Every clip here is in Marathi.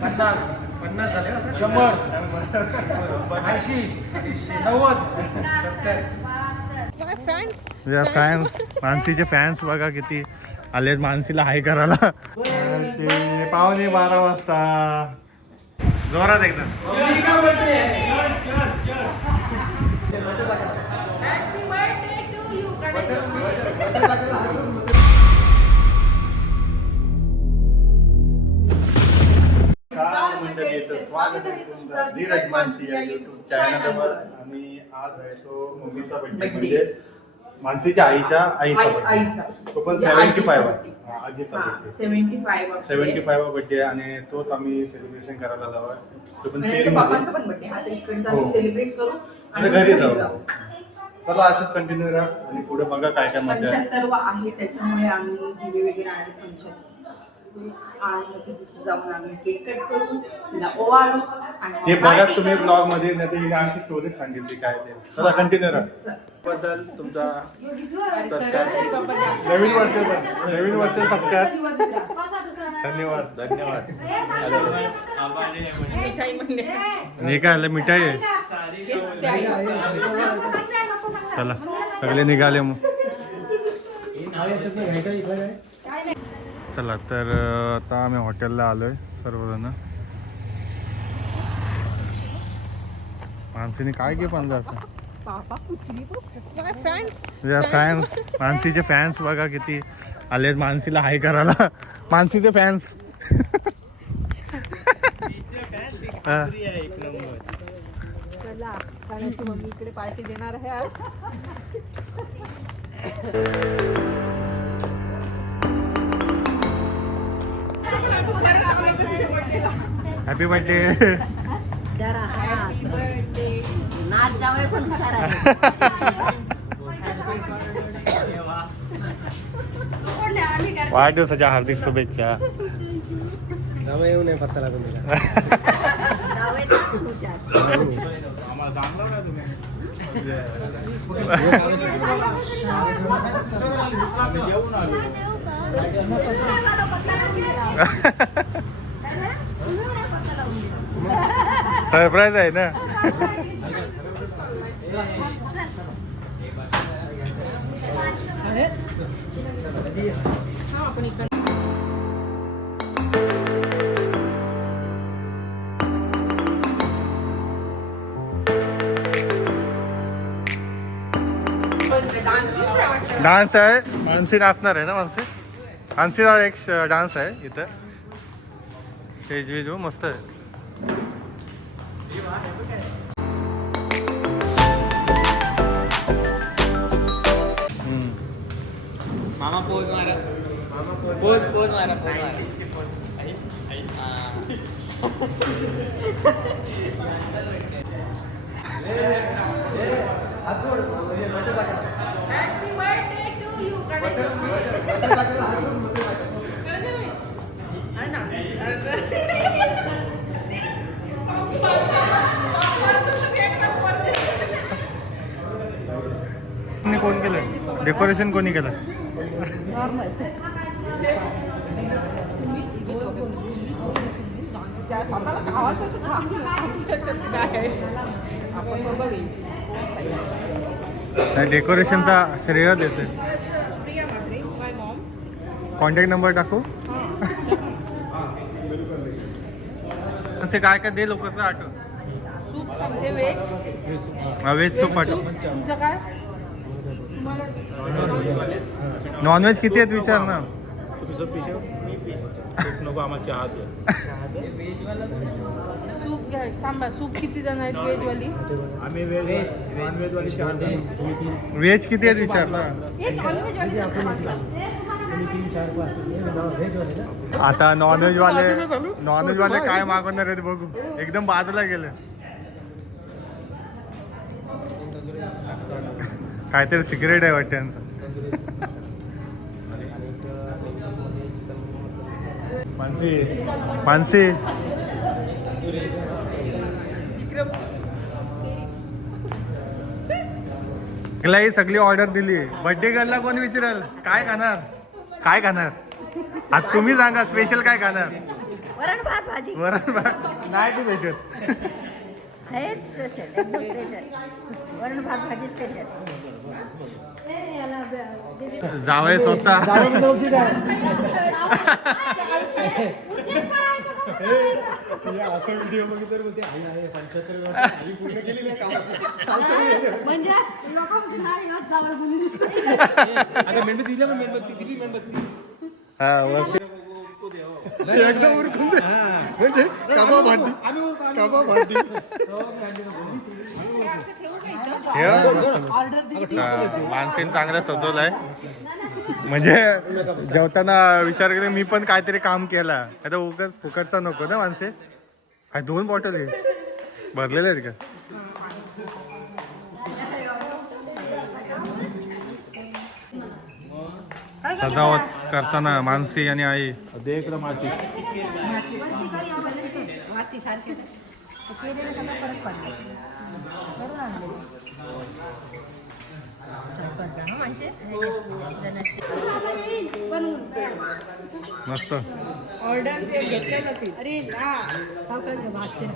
50 झाले आता 100 80 90 फॅन्स मानसीचे फॅन्स बघा किती आलेत मानसीला हाय करायला. ते 11:15 वाजता जोरात एकदम. स्वागत आहे तुमचं धीरज मानसी या YouTube चॅनलवर. आणि आज आहे तो मम्मीचा बर्थडे म्हणजे मानसीच्या आईच्या आईचा तो पण 75 आजीचा बर्थडे 75 बर्थडे आणि तोच आम्ही सेलिब्रेशन करायला लावला. तो पण बाबांचा पण बर्थडे आता इकडचा आम्ही सेलिब्रेट करू आणि घरी जाऊ. चला असेच कंटिन्यू राहा आणि पुढे बघा काय काय मजा आहे. 75 आहे त्याच्यामुळे आम्ही दिवे वगैरे आणले 75 आणि तिथे जाऊन आम्ही केक कट करू तिला ओवाळू आणि ते बघा तुम्ही ब्लॉग मध्ये नाही तर आणखी स्टोरी सांगितली काय ते. चला कंटिन्यू राहा. बद्दल तुमचा नवीन वर्षाचा सत्कार. धन्यवाद. हे काय आलं मिठाई आहे. चला सगळे निघाले मग. चला तर आता आम्ही हॉटेलला आलोय सर्वजण. मानसीने काय घे पण जायचं फॅन्स मानसीचे फॅन्स बघा किती आलेत मानसीला हाय करायला. मानसीचे फॅन्स इकडे पार्टी देणार आहे आज. Happy birthday. नाच जावय पण हुशार आहे. वाढदिवसाच्या हार्दिक शुभेच्छा. जावं येऊ नये पत्ता लागून दिला. जावय पण हुशार. सरप्राईज आहे ना. डान्स आहे. मानसी नाचणार आहे ना. मानसीला एक डान्स आहे इथं. स्टेज वेज मस्त आहे. मामा पोज मारा. पोज मारा. कोण केलं डेकोरेशन? कोणी केलं? डेकोरेशनचा श्रेय देते. कॉन्टॅक्ट नंबर टाकू. असे काय काय दे लोकांचं आठव. व्हेज सूप आठव. नॉनव्हेज किती आहेत विचार ना. नको आम्हाला चहा सूप घ्या. सांबा सूप किती जण आहेत व्हेज वाली? आम्ही नॉनव्हेज वाली 4 जण. व्हेज किती आहेत विचार ना. आता नॉनव्हेज वाले काय मागवणार आहेत बघू. एकदम बाजूला गेले. काहीतरी सिक्रेट आहे वाटतं त्यांचं. मानसी सगळी ऑर्डर दिली. बर्थडे गर्लला कोण विचारल काय खाणार? आता तुम्ही सांगा स्पेशल काय खाणार. वरण भात भाजी वरण भात नाही तू भेटत. हेच स्पेशल एकदम स्पेशल वरण भात भाजी स्पेशल. जावय स्वतः असं व्हिडिओ बघितलं बोलते आई आहे 75 पूर्ण केलेली आहे काम. म्हणजे लोक नाही जावं कोणी दिसतं. आता मेणबत्ती दिली, मेणबत्ती दिली, मेणबत्ती. हा वरती एकदम उरकून दे. म्हणजे काबा भांडी काबा भांडी माणसेन चांगलं सजवलंय. म्हणजे जेवताना विचार केला मी पण काहीतरी काम केला. आता उगाच फुकटचा नको ना माणसे. काय 2 बॉटल आहे भरलेले आहेत का? सजावट करताना मानसी आणि आई देख रहा माती. माती सारखी केलेलं सगळं परत पडलं करून आणले सरपंच म्हणजे मस्त ऑर्डर ते घेतल्या जातील. अरे ना सावकाश भातचे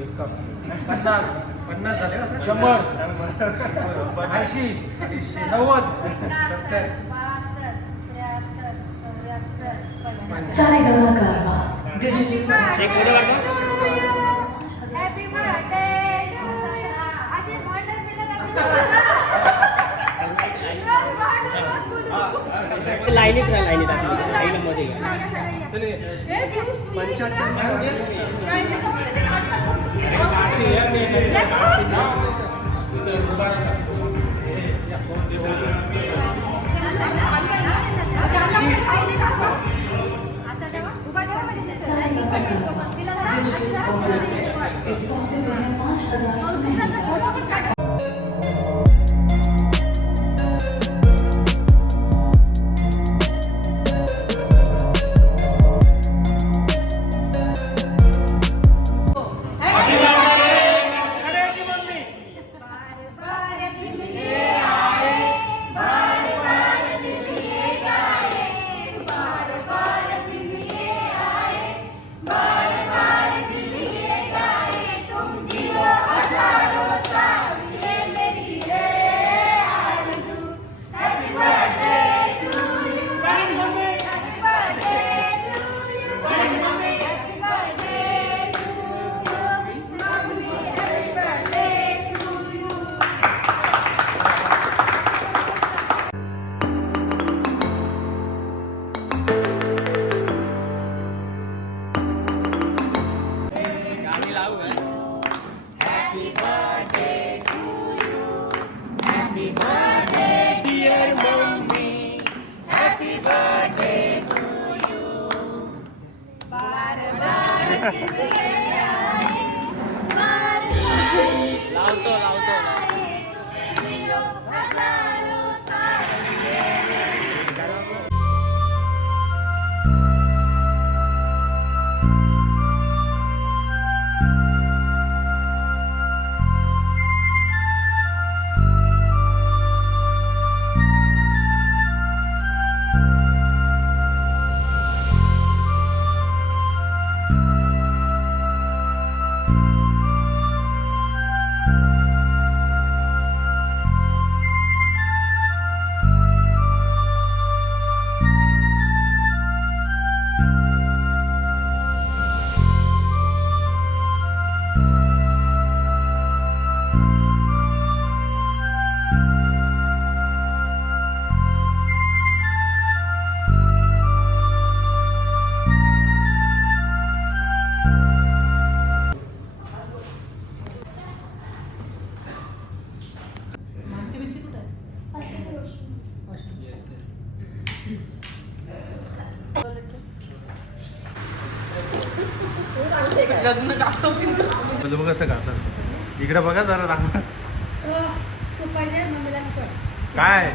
एक कप 50 झाले 100 80 90 लाईनीत मध्ये लावतो लावतो बघ कसं गातात इकडे बघा जरा रांग तू पाहिजे मम्मीला काय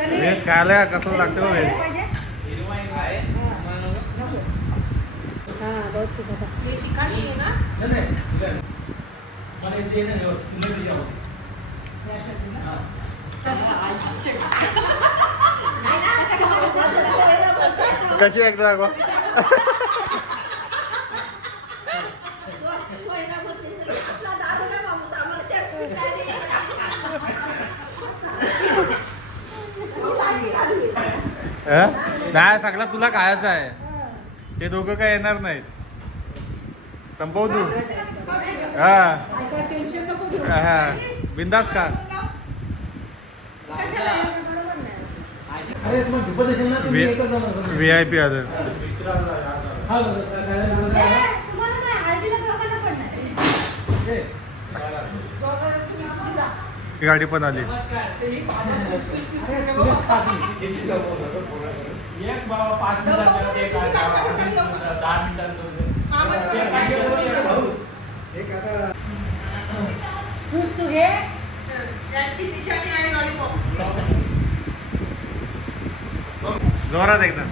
व्हेज खायला कसं लागतं व्हेज हां बहुत कुछ होता हे तिखट आहे ना मला दे ना सिलेंडर त्याच्यामध्ये. कशी एकदा दाखवा नाही सगळा तुला खायचं आहे ते दोघं काय येणार नाहीत संपव तू हा टेन्शन नको घेऊ. हा बिंदास का अरे मग झोपत असेल ना तुम्ही एकच जण. VIP आलं हा, काय- तुम्हाला नाही हळदीला दोघांना पण नाही. ए, गाडी पण आली एक बाबा 5 मिनिटात एक 10 मिनिटात खुश तू घे. त्यांची निशाणी आहे लॉलीपॉप. जोरात एकदा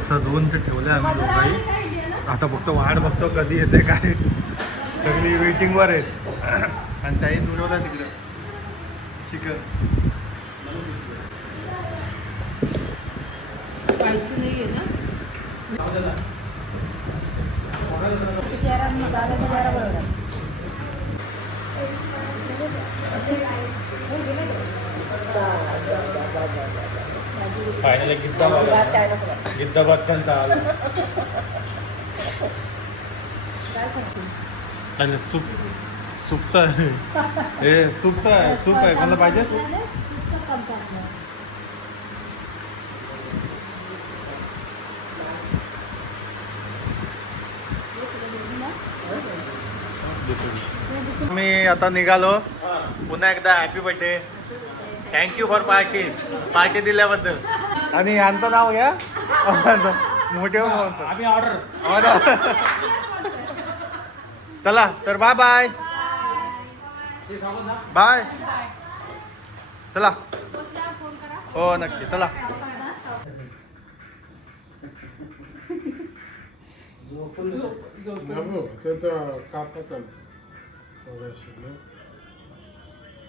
सजवून ते ठेवले आम्ही दोघाही आता फक्त वाट बघतो कधी येते काय सगळी वेटिंग वर आहेत आणि त्याही दुरवला तिकडे चिकन स्पायसी नाही आहे ना चेहरा दादाचा चेहरा बरोबर आहे फायनली गिद्दाबाद त्यांचा आला सूप सूपचा आहे हे सूपचा आहे सूप आहे मला पाहिजे मी आता निघालो पुन्हा एकदा happy birthday thank you for party दिल्याबद्दल आणि यांचं नाव घ्या मोठे आम्ही ऑर्डर चला तर बाय बाय बाय चला हो नक्की चला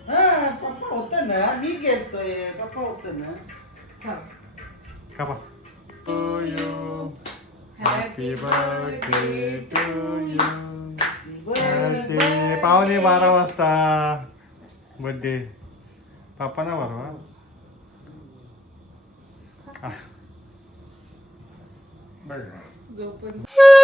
पप्पा होतं ना मी गेलतोय पप्पा होतं ना कापा to you happy birthday to you birthday पावणे 12 वाजता बर्थडे पापा ना बरोबर बरं